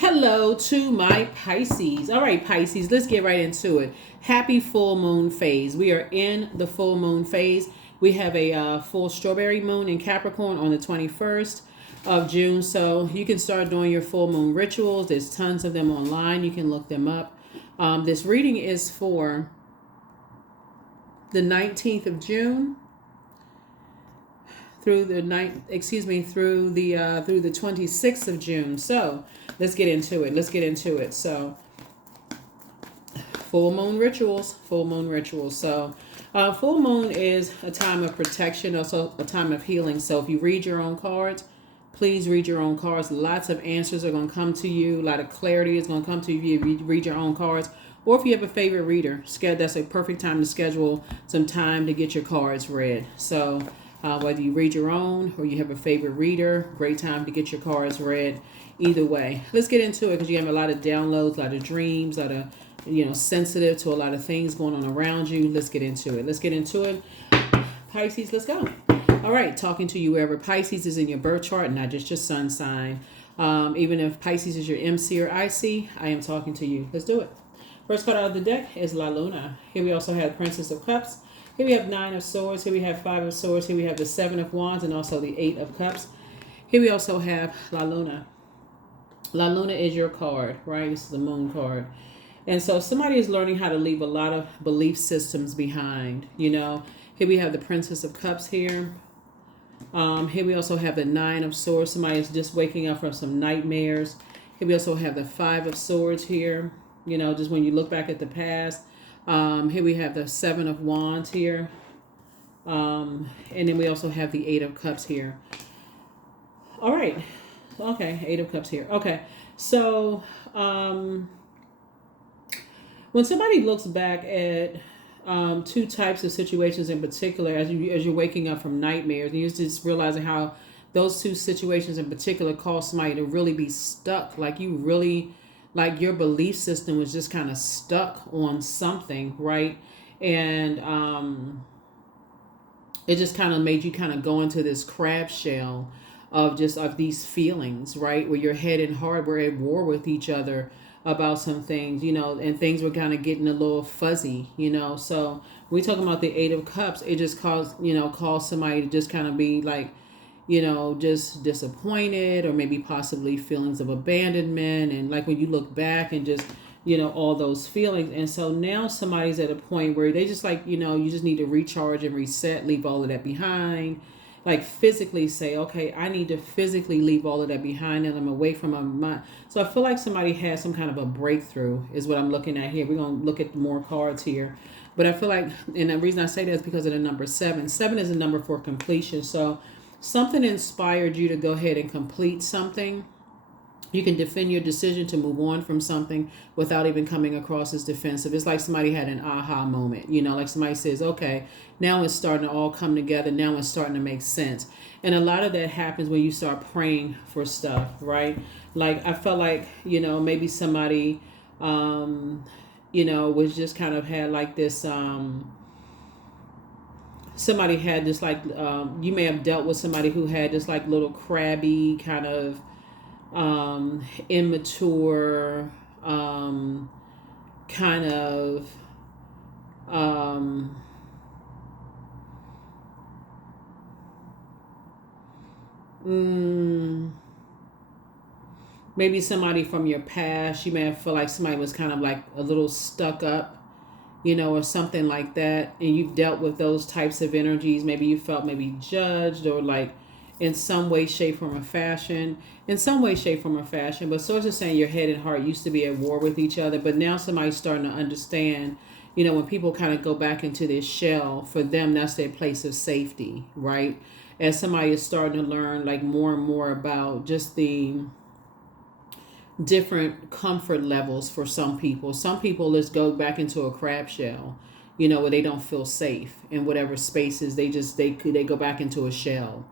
Hello to my Pisces. All right, Pisces, let's get right into it. Happy full moon phase. We are in the full moon phase. We have a full strawberry moon in Capricorn on the 21st of June. So you can start doing your full moon rituals. There's tons of them online. You can look them up. This reading is for the 19th of June through the through the 26th of June. So let's get into it. So full moon rituals. So full moon is a time of protection, also a time of healing. So if you read your own cards, please read your own cards. Lots of answers are going to come to you. A lot of clarity is going to come to you if you read your own cards. Or if you have a favorite reader, that's a perfect time to schedule some time to get your cards read. So whether you read your own or you have a favorite reader, great time to get your cards read. Either way, let's get into it because you have a lot of downloads, a lot of dreams, a lot of sensitive to a lot of things going on around you. Let's get into it. Pisces, let's go. All right, talking to you wherever Pisces is in your birth chart, not just your sun sign. Even if Pisces is your MC or IC, I am talking to you. Let's do it. First card out of the deck is La Luna. Here we also have Princess of Cups. Here we have 9 of Swords. Here we have 5 of Swords. Here we have the 7 of Wands and also the 8 of Cups. Here we also have La Luna. La Luna is your card, right? This is the moon card. And so somebody is learning how to leave a lot of belief systems behind, Here we have the Princess of Cups here. Here we also have the 9 of Swords. Somebody is just waking up from some nightmares. Here we also have the 5 of Swords here. Just when you look back at the past. Here we have the 7 of Wands here. And then we also have the 8 of Cups here. All right. Okay, 8 of Cups here. Okay. So when somebody looks back at two types of situations in particular, as you're waking up from nightmares, and you're just realizing how those two situations in particular cause somebody to really be stuck, like your belief system was just kind of stuck on something, right? And it just kind of made you kind of go into this crab shell of these feelings, right? Where your head and heart were at war with each other about some things, and things were kind of getting a little fuzzy, So when we talking about the 8 of Cups, it just caused somebody to just kind of be like, just disappointed, or maybe possibly feelings of abandonment. And like when you look back and just, all those feelings. And so now somebody's at a point where they just like, you just need to recharge and reset, leave all of that behind. Like physically say, okay, I need to physically leave all of that behind and I'm away from my mind. So I feel like somebody has some kind of a breakthrough is what I'm looking at here. We're going to look at more cards here. But I feel like, and the reason I say that is because of the number 7. 7 is a number for completion. So something inspired you to go ahead and complete something. You can defend your decision to move on from something without even coming across as defensive. It's like somebody had an aha moment, like somebody says, okay, now it's starting to all come together. Now it's starting to make sense. And a lot of that happens when you start praying for stuff, right? Like I felt like, maybe somebody, was just kind of had like this, somebody had this like, you may have dealt with somebody who had this like little crabby kind of, immature, kind of, maybe somebody from your past. You may have felt like somebody was kind of like a little stuck up, or something like that. And you've dealt with those types of energies. Maybe you felt maybe judged or like, in some way, shape, form, or fashion. But sources saying your head and heart used to be at war with each other, but now somebody's starting to understand, when people kind of go back into this shell, for them, that's their place of safety, right? As somebody is starting to learn like more and more about just the different comfort levels for some people. Some people just go back into a crab shell, where they don't feel safe in whatever spaces. They go back into a shell.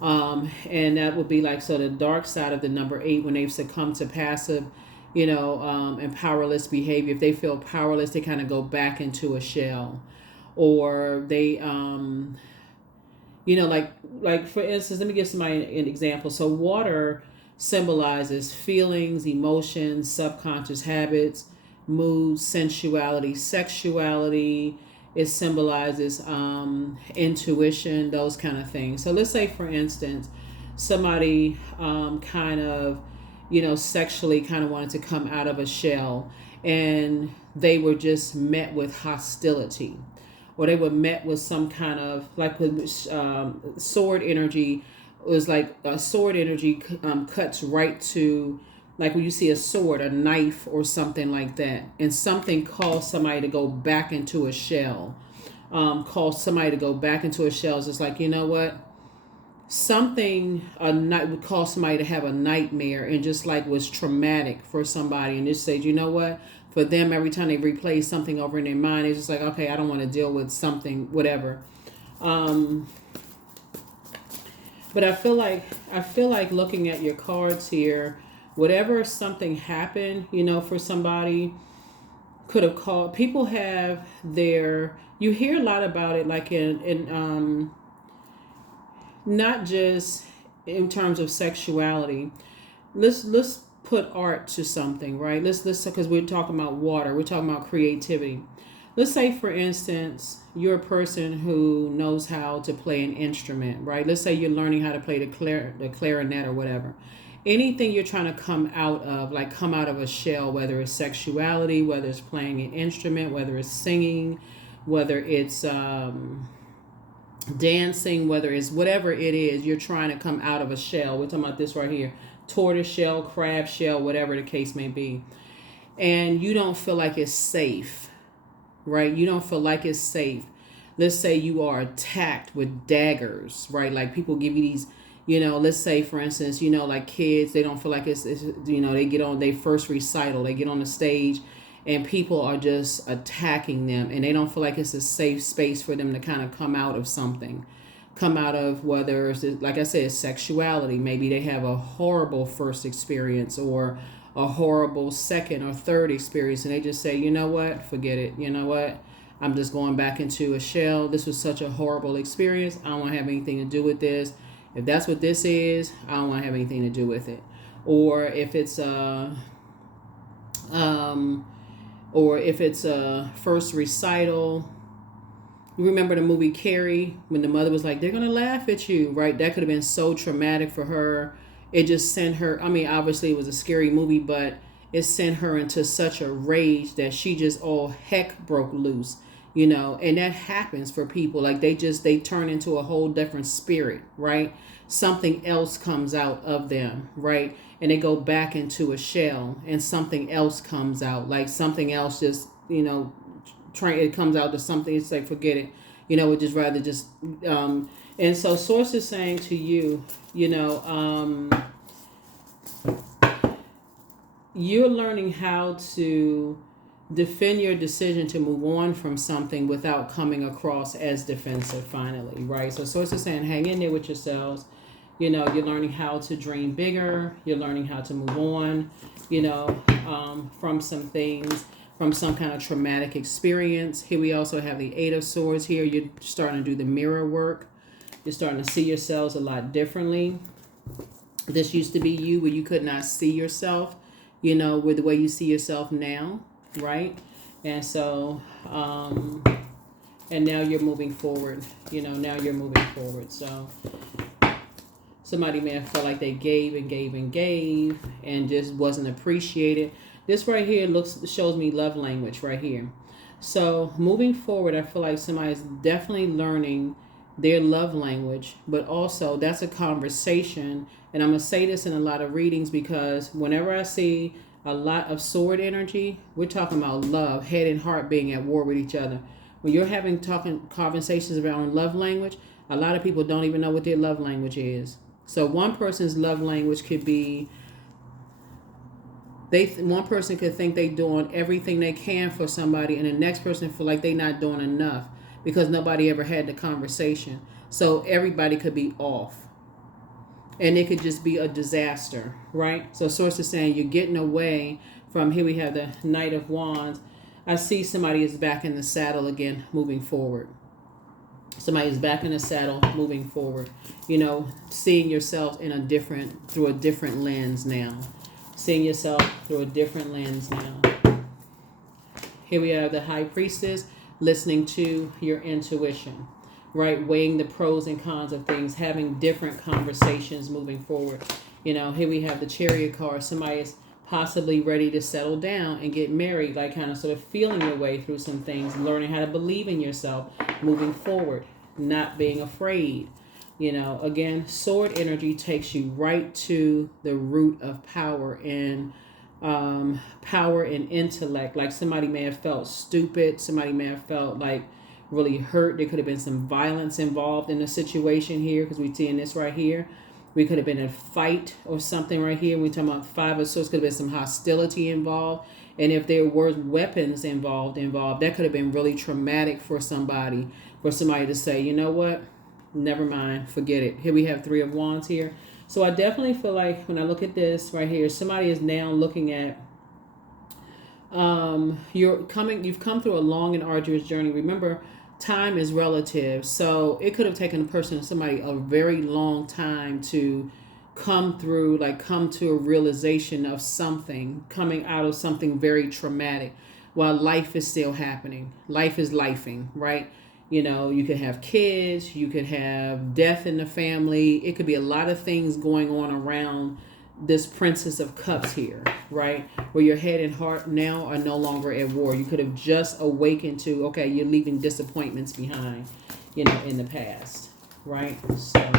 And that would be like, so the dark side of the number 8, when they've succumbed to passive, and powerless behavior. If they feel powerless, they kind of go back into a shell, or they, like for instance, let me give somebody an example. So water symbolizes feelings, emotions, subconscious habits, moods, sensuality, sexuality. It symbolizes intuition, those kind of things. So let's say, for instance, somebody kind of, sexually kind of wanted to come out of a shell, and they were just met with hostility, or they were met with some kind of, like with sword energy. It was like a sword energy cuts right to, like when you see a sword, a knife or something like that, and something caused somebody to go back into a shell. Caused somebody to go back into a shell. It's just like, you know what? Something a night would cause somebody to have a nightmare, and just like was traumatic for somebody, and just said, you know what? For them, every time they replay something over in their mind, it's just like, okay, I don't want to deal with something, whatever. But I feel like looking at your cards here, whatever something happened, for somebody, could have called. People have their. You hear a lot about it, like in not just in terms of sexuality. Let's put art to something, right? Let's because we're talking about water. We're talking about creativity. Let's say, for instance, you're a person who knows how to play an instrument, right? Let's say you're learning how to play the clarinet or whatever. Anything you're trying to come out of, like come out of a shell, whether it's sexuality, whether it's playing an instrument, whether it's singing, whether it's dancing, whether it's whatever it is, you're trying to come out of a shell. We're talking about this right here. Tortoise shell, crab shell, whatever the case may be. And you don't feel like it's safe, right? You don't feel like it's safe. Let's say you are attacked with daggers, right? Like people give you these, let's say, for instance, like kids, they don't feel like it's they get on their first recital, they get on the stage, and people are just attacking them, and they don't feel like it's a safe space for them to kind of come out of something. Come out of, whether it's, like I said, sexuality. Maybe they have a horrible first experience, or a horrible second or third experience, and they just say, you know what, forget it. You know what, I'm just going back into a shell. This was such a horrible experience. I don't want to have anything to do with this. If that's what this is, I don't want to have anything to do with it. Or if it's a first recital. You remember the movie Carrie, when the mother was like, they're gonna laugh at you, right? That could have been so traumatic for her. It just sent her, obviously it was a scary movie, but it sent her into such a rage that she just all heck broke loose, and that happens for people. Like they turn into a whole different spirit, right? Something else comes out of them, right? And they go back into a shell, and something else comes out, like something else just, it comes out to something. It's like, forget it, would just rather just, and so source is saying to you, you're learning how to defend your decision to move on from something without coming across as defensive finally, right? So source is saying, hang in there with yourselves. You're learning how to dream bigger. You're learning how to move on, from some things, from some kind of traumatic experience. Here we also have the Eight of Swords here. You're starting to do the mirror work. You're starting to see yourselves a lot differently. This used to be you where you could not see yourself, with the way you see yourself now, right? And so, and now you're moving forward, now you're moving forward. So somebody may have felt like they gave and gave and gave and just wasn't appreciated. This right here shows me love language right here. So moving forward, I feel like somebody's definitely learning their love language, but also that's a conversation. And I'm going to say this in a lot of readings, because whenever I see a lot of sword energy, we're talking about love, head and heart being at war with each other. When you're talking conversations around love language, a lot of people don't even know what their love language is. So one person's love language could be, one person could think they're doing everything they can for somebody, and the next person feel like they're not doing enough because nobody ever had the conversation. So everybody could be off, and it could just be a disaster, right? So source is saying you're getting away from, here we have the Knight of Wands. I see somebody is back in the saddle again, moving forward. Somebody's back in the saddle, moving forward. You know, seeing yourself through a different lens now. Seeing yourself through a different lens now. Here we have the High Priestess, listening to your intuition, right? Weighing the pros and cons of things, having different conversations moving forward. You know, here we have the Chariot card. Somebody is possibly ready to settle down and get married, like kind of sort of feeling your way through some things, learning how to believe in yourself, moving forward, not being afraid. You know, again, sword energy takes you right to the root of power and power and intellect. Like somebody may have felt stupid, somebody may have felt like really hurt. There could have been some violence involved in the situation here, because we're seeing this right here. We could have been in a fight or something right here. We're talking about Five of Swords. Could have been some hostility involved. And if there were weapons involved, that could have been really traumatic for somebody to say, you know what, never mind, forget it. Here we have Three of Wands here. So I definitely feel like when I look at this right here, somebody is now looking at you've come through a long and arduous journey. Remember, time is relative, so it could have taken somebody a very long time to come to a realization of something, coming out of something very traumatic, while life is still happening. Life is lifing, right? You know, you could have kids, you could have death in the family. It could be a lot of things going on around this Princess of Cups here, right? Where your head and heart now are no longer at war. You could have just awakened to, okay, you're leaving disappointments behind, you know, in the past, right? So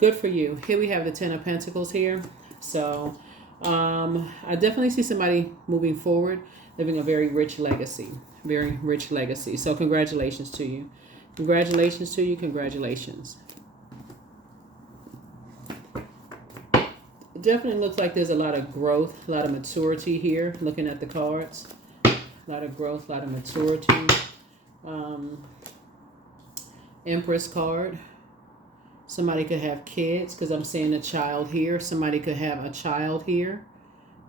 good for you. Here we have the Ten of Pentacles here. So I definitely see somebody moving forward, living a very rich legacy. Very rich legacy. So congratulations to you. Congratulations to you. Congratulations. It definitely looks like there's a lot of growth, a lot of maturity here, looking at the cards. A lot of growth, a lot of maturity. Empress card. Somebody could have kids, because I'm seeing a child here. Somebody could have a child here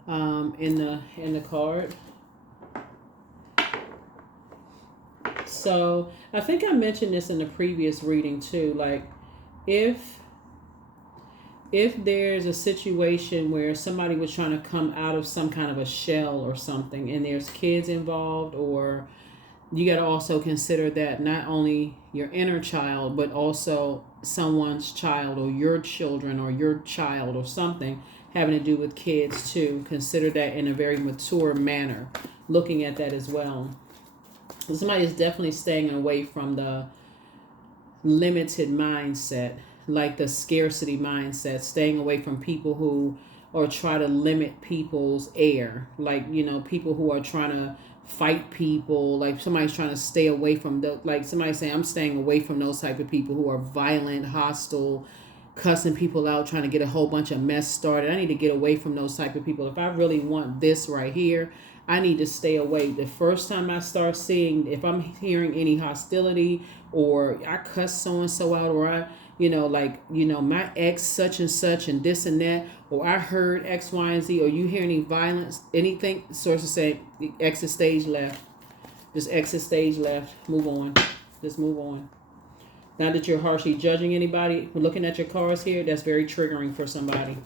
in the card. So I think I mentioned this in the previous reading too. Like if there's a situation where somebody was trying to come out of some kind of a shell or something, and there's kids involved, or you got to also consider that not only your inner child, but also someone's child, or your children, or your child, or something having to do with kids too. Consider that in a very mature manner, looking at that as well. Somebody is definitely staying away from the limited mindset, like the scarcity mindset, staying away from people who or try to limit people's air, like, you know, people who are trying to fight people, like somebody's trying to stay away from somebody saying, I'm staying away from those type of people who are violent, hostile, cussing people out, trying to get a whole bunch of mess started. I need to get away from those type of people. If I really want this right here, I need to stay away. The first time I start seeing, if I'm hearing any hostility, or I cuss so-and-so out, or I, my ex such and such and this and that, or I heard X, Y, and Z, or you hear any violence, anything, sources say exit stage left. Just exit stage left. Move on. Just move on. Not that you're harshly judging anybody. We're looking at your cards here. That's very triggering for somebody.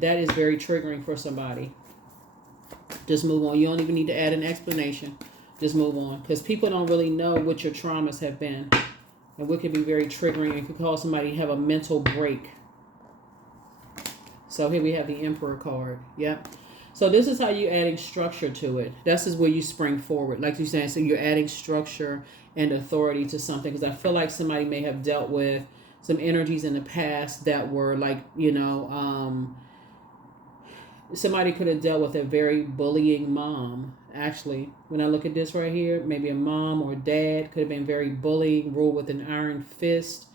That is very triggering for somebody. Just move on. You don't even need to add an explanation. Just move on. Because people don't really know what your traumas have been. And what could be very triggering and could cause somebody to have a mental break. So here we have the Emperor card. Yep. So this is how you're adding structure to it. This is where you spring forward. Like you're saying, so you're adding structure and authority to something. Because I feel like somebody may have dealt with some energies in the past that were like, somebody could have dealt with a very bullying mom. Actually, when I look at this right here, maybe a mom or dad could have been very bullying, ruled with an iron fist,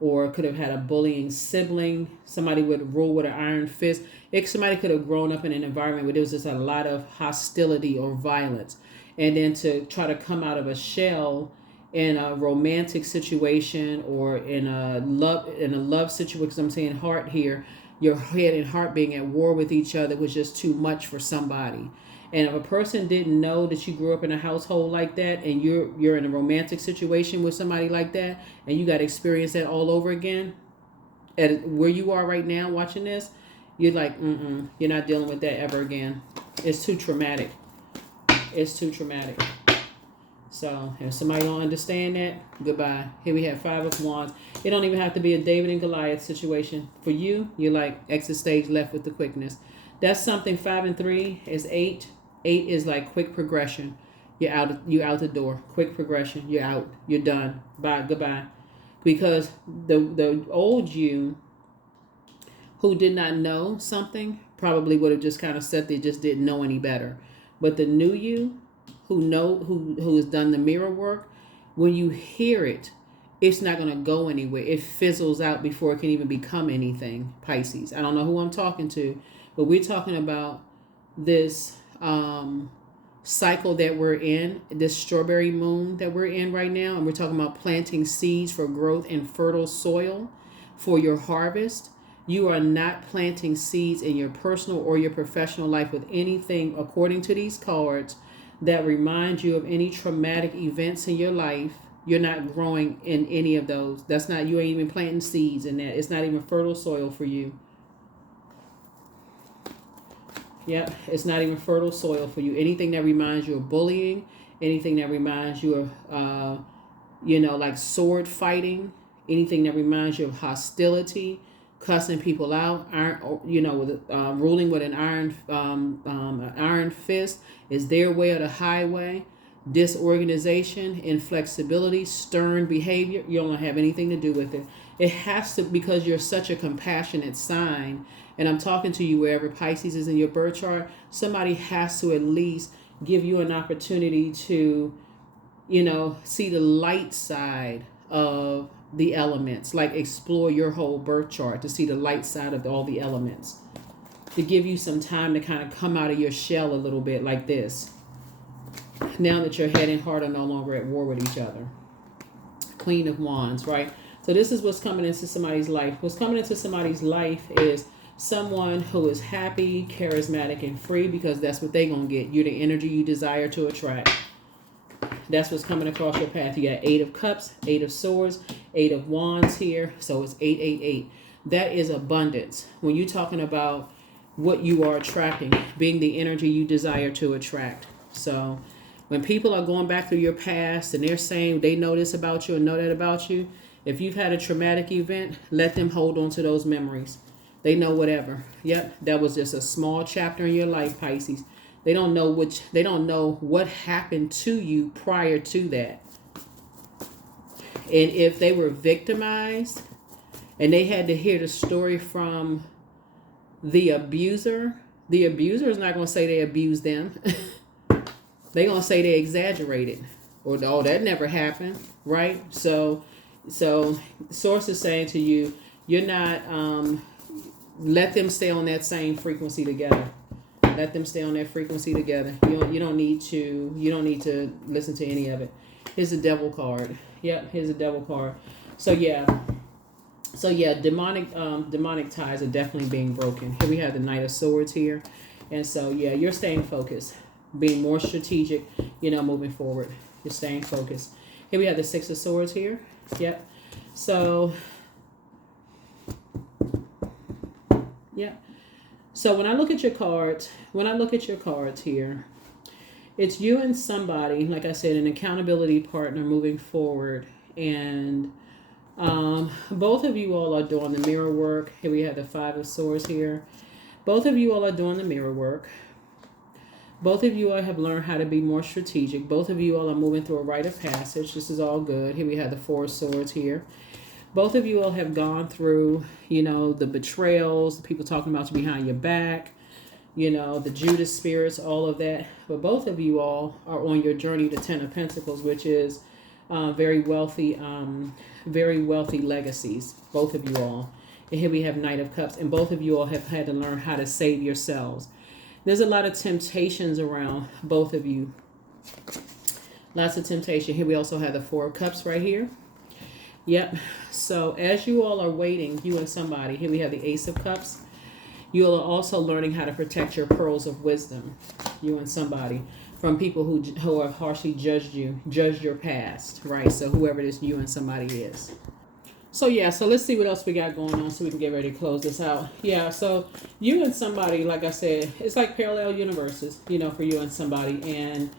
or could have had a bullying sibling. Somebody would rule with an iron fist. Somebody could have grown up in an environment where there was just a lot of hostility or violence. And then to try to come out of a shell in a romantic situation or in a love situation, because I'm saying heart here, your head and heart being at war with each other was just too much for somebody. And if a person didn't know that you grew up in a household like that, and you're in a romantic situation with somebody like that, and you got to experience that all over again, at where you are right now watching this, you're like, you're not dealing with that ever again. It's too traumatic. It's too traumatic. So if somebody don't understand that, goodbye. Here we have 5 of Wands. It don't even have to be a David and Goliath situation. For you, you're like exit stage left with the quickness. That's something. 5 and 3 is 8. 8 is like quick progression. You're out the door. Quick progression. You're out. You're done. Bye. Goodbye. Because the old you who did not know something probably would have just kind of said they just didn't know any better. But the new you who has done the mirror work, when you hear it, it's not going to go anywhere. It fizzles out before it can even become anything. Pisces. I don't know who I'm talking to, but we're talking about this cycle that we're in, this strawberry moon that we're in right now, and we're talking about planting seeds for growth in fertile soil for your harvest. You are not planting seeds in your personal or your professional life with anything, according to these cards, that remind you of any traumatic events in your life. You're not growing in any of those. That's not, you ain't even planting seeds in that. It's not even fertile soil for you. Yep, it's not even fertile soil for you. Anything that reminds you of bullying, anything that reminds you of, like sword fighting, anything that reminds you of hostility, cussing people out, ruling with an iron fist is their way or the highway. Disorganization, inflexibility, stern behavior, you don't have anything to do with it. It has to, because you're such a compassionate sign, and I'm talking to you wherever Pisces is in your birth chart, somebody has to at least give you an opportunity to, see the light side of the elements, like explore your whole birth chart to see the light side of all the elements, to give you some time to kind of come out of your shell a little bit like this. Now that your head and heart are no longer at war with each other. Queen of Wands, right? So this is what's coming into somebody's life. What's coming into somebody's life is someone who is happy, charismatic, and free, because that's what they're going to get. You're the energy you desire to attract. That's what's coming across your path. You got 8 of Cups, 8 of Swords, 8 of Wands here. So it's 888. That is abundance. When you're talking about what you are attracting, being the energy you desire to attract. So when people are going back through your past and they're saying they know this about you and know that about you, if you've had a traumatic event, let them hold on to those memories. They know whatever. Yep, that was just a small chapter in your life, Pisces. They don't know what happened to you prior to that. And if they were victimized and they had to hear the story from the abuser is not going to say they abused them. They're going to say they exaggerated, or, oh, that never happened, right? So Source is saying to you, you're not, let them stay on that same frequency together. Let them stay on that frequency together. You don't need to listen to any of it. Here's the Devil card. Yep, here's the Devil card. So yeah, demonic ties are definitely being broken. Here we have the Knight of Swords here. And so yeah, you're staying focused, being more strategic, moving forward. You're staying focused. Here we have the 6 of Swords here. Yep. So yeah. So when I look at your cards, here, it's you and somebody, like I said, an accountability partner moving forward. And both of you all are doing the mirror work. Here we have the 5 of Swords here. Both of you all are doing the mirror work. Both of you all have learned how to be more strategic. Both of you all are moving through a rite of passage. This is all good. Here we have the 4 of Swords here. Both of you all have gone through, the betrayals, the people talking about you behind your back, the Judas spirits, all of that. But both of you all are on your journey to 10 of Pentacles, which is very wealthy legacies. Both of you all. And here we have Knight of Cups. And both of you all have had to learn how to save yourselves. There's a lot of temptations around both of you. Lots of temptation. Here we also have the 4 of Cups right here. Yep. So as you all are waiting, you and somebody, here we have the Ace of Cups. You are also learning how to protect your pearls of wisdom, you and somebody, from people who have harshly judged your past, right? So whoever this you and somebody is. So yeah, so let's see what else we got going on so we can get ready to close this out. Yeah, so you and somebody, like I said, it's like parallel universes, for you and somebody. And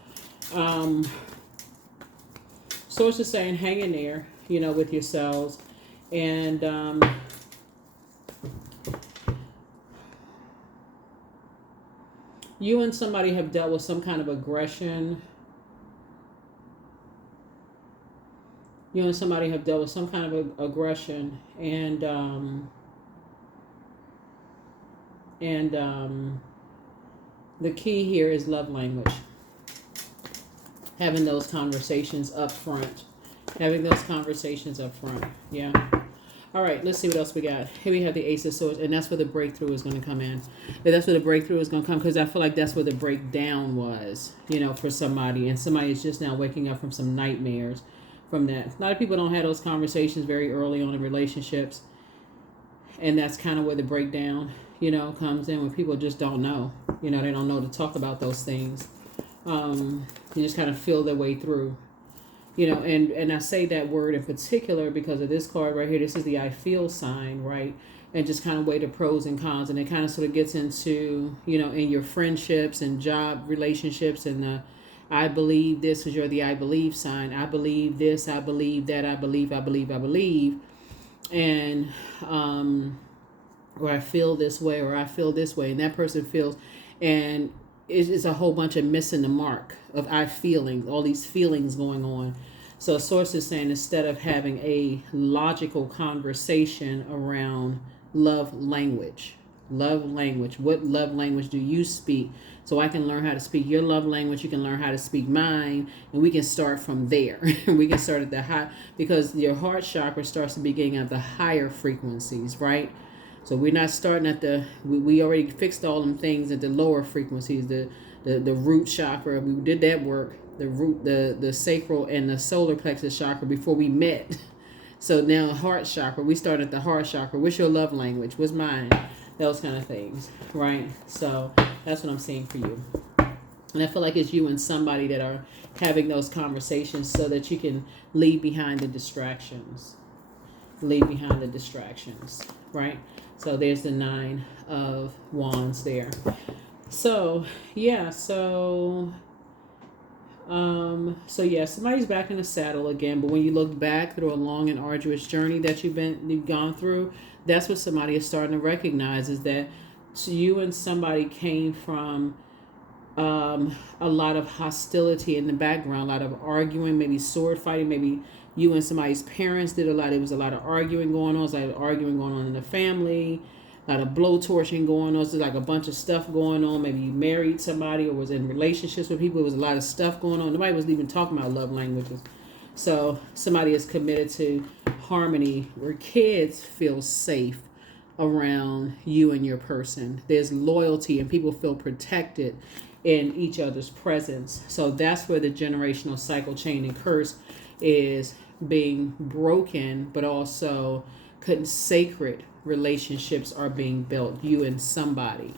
Source is saying hang in there, with yourselves. And you and somebody have dealt with some kind of aggression. You and somebody have dealt with some kind of aggression, and the key here is love language. Having those conversations up front. Yeah. All right, let's see what else we got. Here we have the Ace of Swords, and that's where the breakthrough is going to come in. That's where the breakthrough is going to come, because I feel like that's where the breakdown was, for somebody. And somebody is just now waking up from some nightmares from that. A lot of people don't have those conversations very early on in relationships. And that's kind of where the breakdown, comes in, when people just don't know. They don't know to talk about those things. You just kind of feel their way through. And I say that word in particular because of this card right here. This is the I feel sign, right? And just kind of weigh the pros and cons. And it kind of sort of gets into, in your friendships and job relationships and the I believe this, because you're the I believe sign. I believe this, I believe that, I believe. And, or I feel this way, or I feel this way. And that person feels, and it's a whole bunch of missing the mark of I feeling, all these feelings going on. So Source is saying, instead of having a logical conversation around love language, what love language do you speak? So I can learn how to speak your love language. You can learn how to speak mine, and we can start from there. We can start at the high, because your heart chakra starts to begin at the higher frequencies, right? So we're not starting at we already fixed all them things at the lower frequencies, the root chakra. We did that work, the root, the sacral and the solar plexus chakra before we met. So now heart chakra, we start at the heart chakra. What's your love language? What's mine? Those kind of things, right? So that's what I'm seeing for you. And I feel like it's you and somebody that are having those conversations so that you can leave behind the distractions. Right? So there's the 9 of Wands there. So yeah, so yeah, somebody's back in the saddle again. But when you look back through a long and arduous journey that you've gone through, that's what somebody is starting to recognize, is that you and somebody came from a lot of hostility in the background, a lot of arguing, maybe sword fighting, maybe you and somebody's parents did a lot. There was a lot of arguing going on. There was a lot of arguing going on in the family, a lot of blowtorching going on. There's like a bunch of stuff going on. Maybe you married somebody or was in relationships with people. There was a lot of stuff going on. Nobody was even talking about love languages. So somebody is committed to harmony, where kids feel safe around you and your person. There's loyalty and people feel protected in each other's presence. So that's where the generational cycle, chain, and curse is being broken, but also sacred relationships are being built, you and somebody.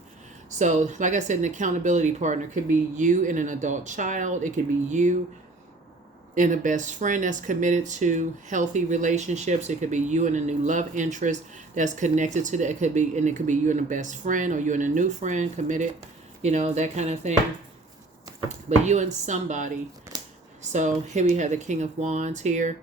So like I said, an accountability partner could be you and an adult child. It could be you and a best friend that's committed to healthy relationships. It could be you and a new love interest that's connected to that. It could be you and a best friend, or you and a new friend committed, that kind of thing. But you and somebody. So here we have the King of Wands here.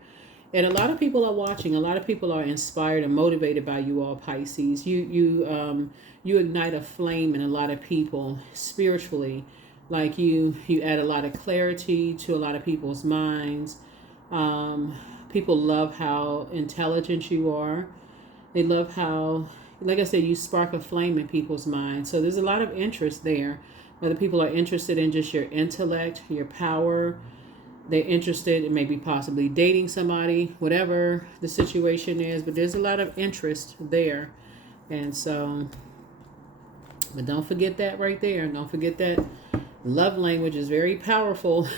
And a lot of people are watching. A lot of people are inspired and motivated by you all, Pisces. You ignite a flame in a lot of people spiritually. Like you add a lot of clarity to a lot of people's minds. People love how intelligent you are. They love how, like I said, you spark a flame in people's minds. So there's a lot of interest there. Whether people are interested in just your intellect, your power, they're interested in maybe possibly dating somebody, whatever the situation is. But there's a lot of interest there. And so, but don't forget that right there. Don't forget that love language is very powerful.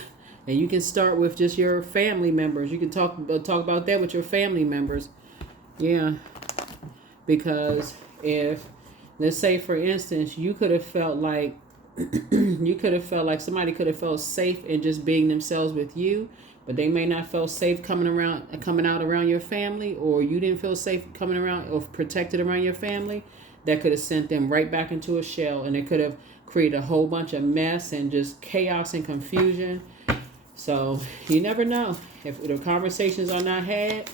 And you can start with just your family members. You can talk about that with your family members. Yeah. Because if Let's say, for instance, you could have felt like somebody could have felt safe in just being themselves with you, but they may not feel safe coming out around your family, or you didn't feel safe coming around or protected around your family. That could have sent them right back into a shell, and it could have created a whole bunch of mess and just chaos and confusion. So you never know. If the conversations are not had,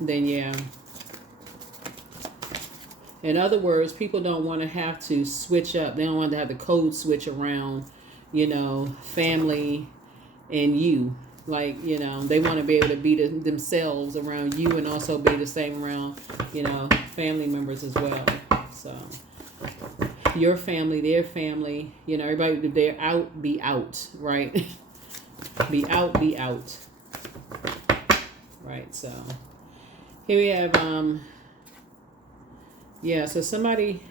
then yeah. In other words, people don't want to have to switch up. They don't want to have the code switch around, family and you. Like, they want to be able to be themselves around you, and also be the same around, family members as well. So your family, their family, everybody, if they're out, be out, right? Be out, be out. Right, so here we have, so somebody,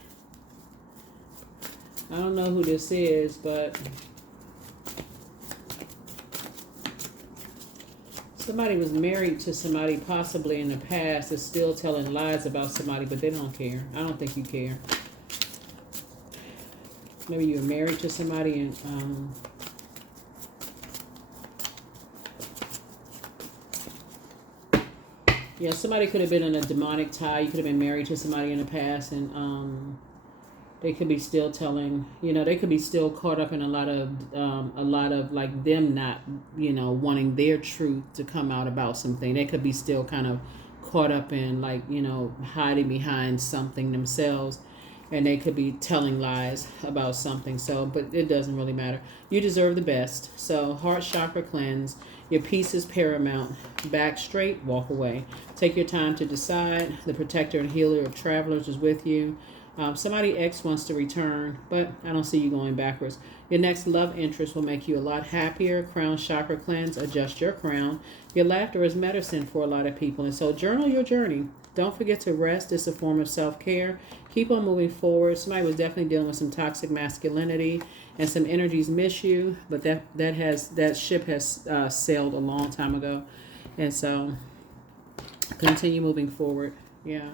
I don't know who this is, but somebody was married to somebody possibly in the past that's still telling lies about somebody, but they don't care. I don't think you care. Maybe you were married to somebody and somebody could have been in a demonic tie. You could have been married to somebody in the past, and they could be still telling, they could be still caught up in a lot of like them not, wanting their truth to come out about something. They could be still kind of caught up in like, hiding behind something themselves, and they could be telling lies about something. So, but it doesn't really matter. You deserve the best. So, heart chakra cleanse. Your peace is paramount. Back straight, walk away. Take your time to decide. The protector and healer of travelers is with you. Somebody X wants to return, but I don't see you going backwards. Your next love interest will make you a lot happier. Crown chakra cleanse. Adjust your crown. Your laughter is medicine for a lot of people. And so journal your journey. Don't forget to rest. It's a form of self-care. Keep on moving forward. Somebody was definitely dealing with some toxic masculinity, and some energies miss you, but that ship has sailed a long time ago. And so continue moving forward. Yeah.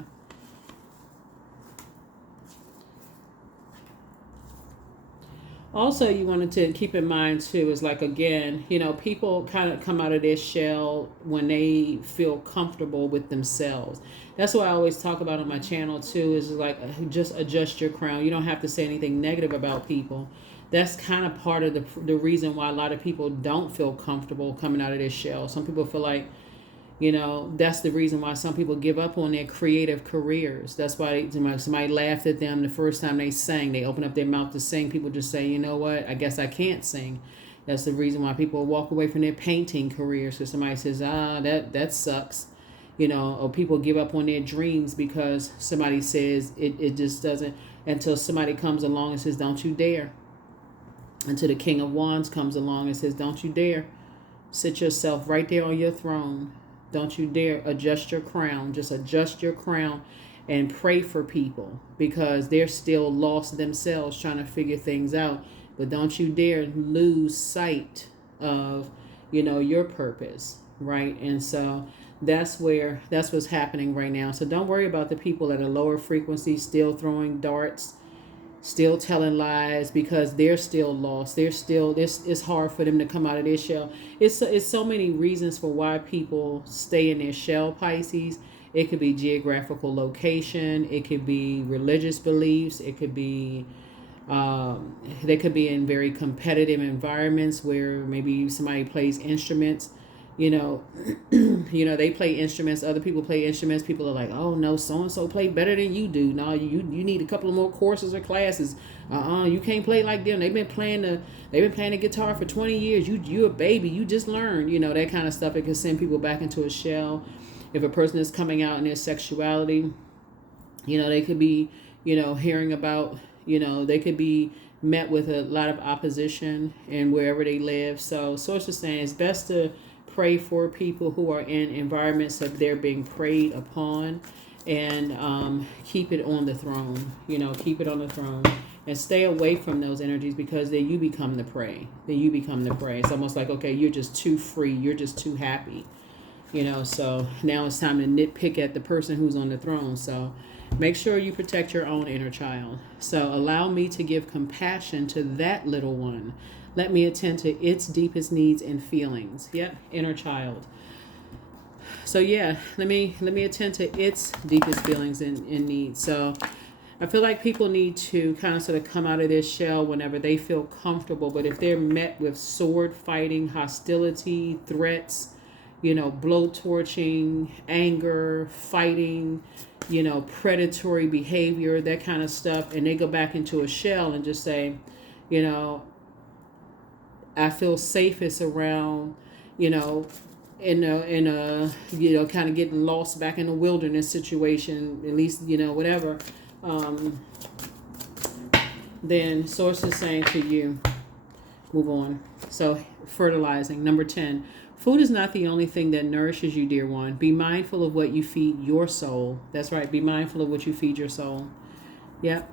Also, you wanted to keep in mind too is like, again, people kind of come out of their shell when they feel comfortable with themselves. That's what I always talk about on my channel too, is like, just adjust your crown. You don't have to say anything negative about people. That's kind of part of the reason why a lot of people don't feel comfortable coming out of their shell. Some people feel like, that's the reason why some people give up on their creative careers. That's why somebody laughed at them the first time they sang. They open up their mouth to sing. People just say, you know what, I guess I can't sing. That's the reason why people walk away from their painting careers. So somebody says, that sucks. Or people give up on their dreams because somebody says it just doesn't, until somebody comes along and says, don't you dare. Until the King of Wands comes along and says, don't you dare. Sit yourself right there on your throne. Don't you dare adjust your crown. Just adjust your crown and pray for people, because they're still lost themselves trying to figure things out. But don't you dare lose sight of, your purpose, right? And so that's what's happening right now. So don't worry about the people at a lower frequency still throwing darts, still telling lies, because they're still lost. It's hard for them to come out of their shell. It's so many reasons for why people stay in their shell, Pisces. It could be geographical location. It could be religious beliefs. It could be they could be in very competitive environments where maybe somebody plays instruments. They play instruments, other people play instruments. People are like, oh no, so and so play better than you do. No, you need a couple of more courses or classes. You can't play like them. They've been playing the guitar for 20 years. You a baby, you just learned, that kind of stuff. It can send people back into a shell. If a person is coming out in their sexuality, they could be, hearing about, they could be met with a lot of opposition and wherever they live. So source is saying it's best to pray for people who are in environments that they're being preyed upon, and keep it on the throne. Keep it on the throne and stay away from those energies, because then you become the prey. It's almost like, okay, you're just too free. You're just too happy. So now it's time to nitpick at the person who's on the throne. So Make sure you protect your own inner child. So allow me to give compassion to that little one. Let me attend to its deepest needs and feelings. Yep, inner child. So yeah, let me attend to its deepest feelings and needs. So I feel like people need to kind of sort of come out of their shell whenever they feel comfortable. But if they're met with sword fighting, hostility, threats, blowtorching, anger, fighting, predatory behavior, that kind of stuff, and they go back into a shell and just say, I feel safest around, in a kind of getting lost back in a wilderness situation, at least, whatever. Then source is saying to you, move on. So fertilizing. Number 10, food is not the only thing that nourishes you, dear one. Be mindful of what you feed your soul. That's right. Be mindful of what you feed your soul. Yep.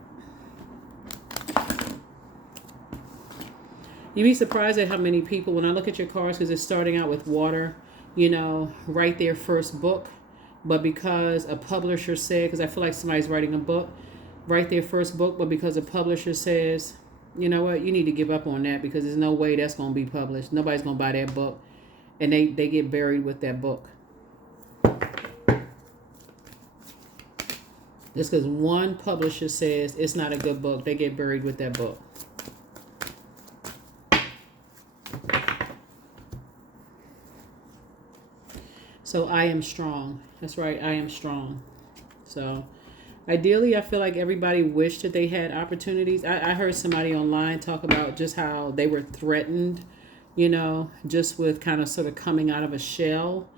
You'd be surprised at how many people, when I look at your cards, because it's starting out with water, write their first book. But because a publisher said, because I feel like somebody's writing a book, write their first book, but because a publisher says, you know what, you need to give up on that because there's no way that's going to be published. Nobody's going to buy that book. And they get buried with that book. Just because one publisher says it's not a good book, they get buried with that book. So I am strong. That's right, I am strong. So ideally, I feel like everybody wished that they had opportunities. I heard somebody online talk about just how they were threatened, just with kind of sort of coming out of a shell,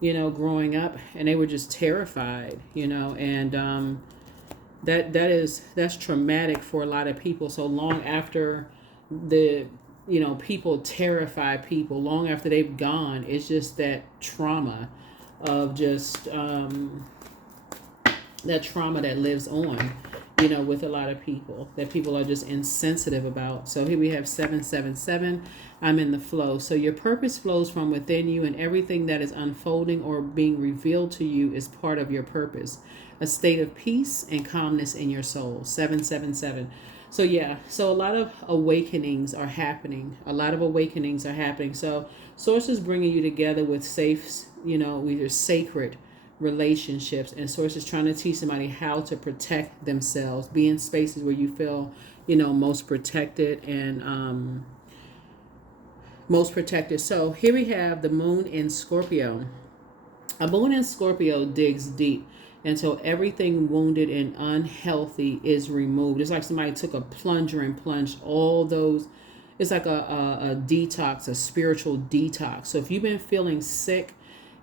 growing up, and they were just terrified, and that's traumatic for a lot of people. So long after people terrify people, long after they've gone, it's just that trauma of just that trauma that lives on, with a lot of people, that people are just insensitive about. So here we have 777. I'm in the flow. So your purpose flows from within you, and everything that is unfolding or being revealed to you is part of your purpose. A state of peace and calmness in your soul. 777. So yeah, so a lot of awakenings are happening. So Source is bringing you together with safe, either sacred relationships, and Source is trying to teach somebody how to protect themselves, be in spaces where you feel, most protected and most protected. So here we have the moon in Scorpio. A moon in Scorpio digs deep until everything wounded and unhealthy is removed. It's like somebody took a plunger and plunged all those. It's like a detox, a spiritual detox. So if you've been feeling sick,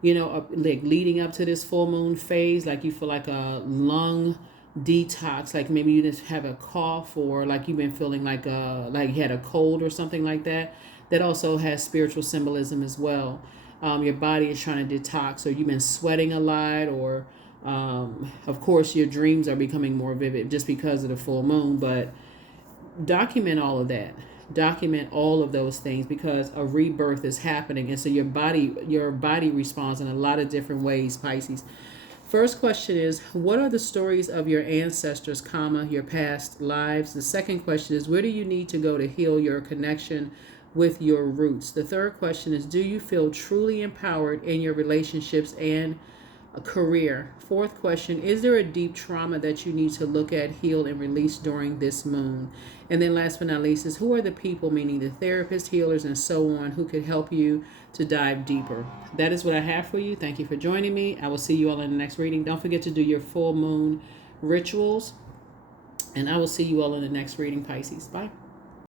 like leading up to this full moon phase, like you feel like a lung detox, like maybe you just have a cough, or like you've been feeling like you had a cold or something like that. That also has spiritual symbolism as well. Your body is trying to detox, or you've been sweating a lot, or of course your dreams are becoming more vivid just because of the full moon. But document all of that. Document all of those things, because a rebirth is happening, and so your body responds in a lot of different ways, Pisces. First question is, what are the stories of your ancestors, your past lives? The second question is, where do you need to go to heal your connection with your roots? The third question is, do you feel truly empowered in your relationships and a career? Fourth question, is there a deep trauma that you need to look at, heal, and release during this moon? And then last but not least is, who are the people, meaning the therapists, healers, and so on, who could help you to dive deeper? That is what I have for you. Thank you for joining me. I will see you all in the next reading. Don't forget to do your full moon rituals, and I will see you all in the next reading, Pisces. Bye.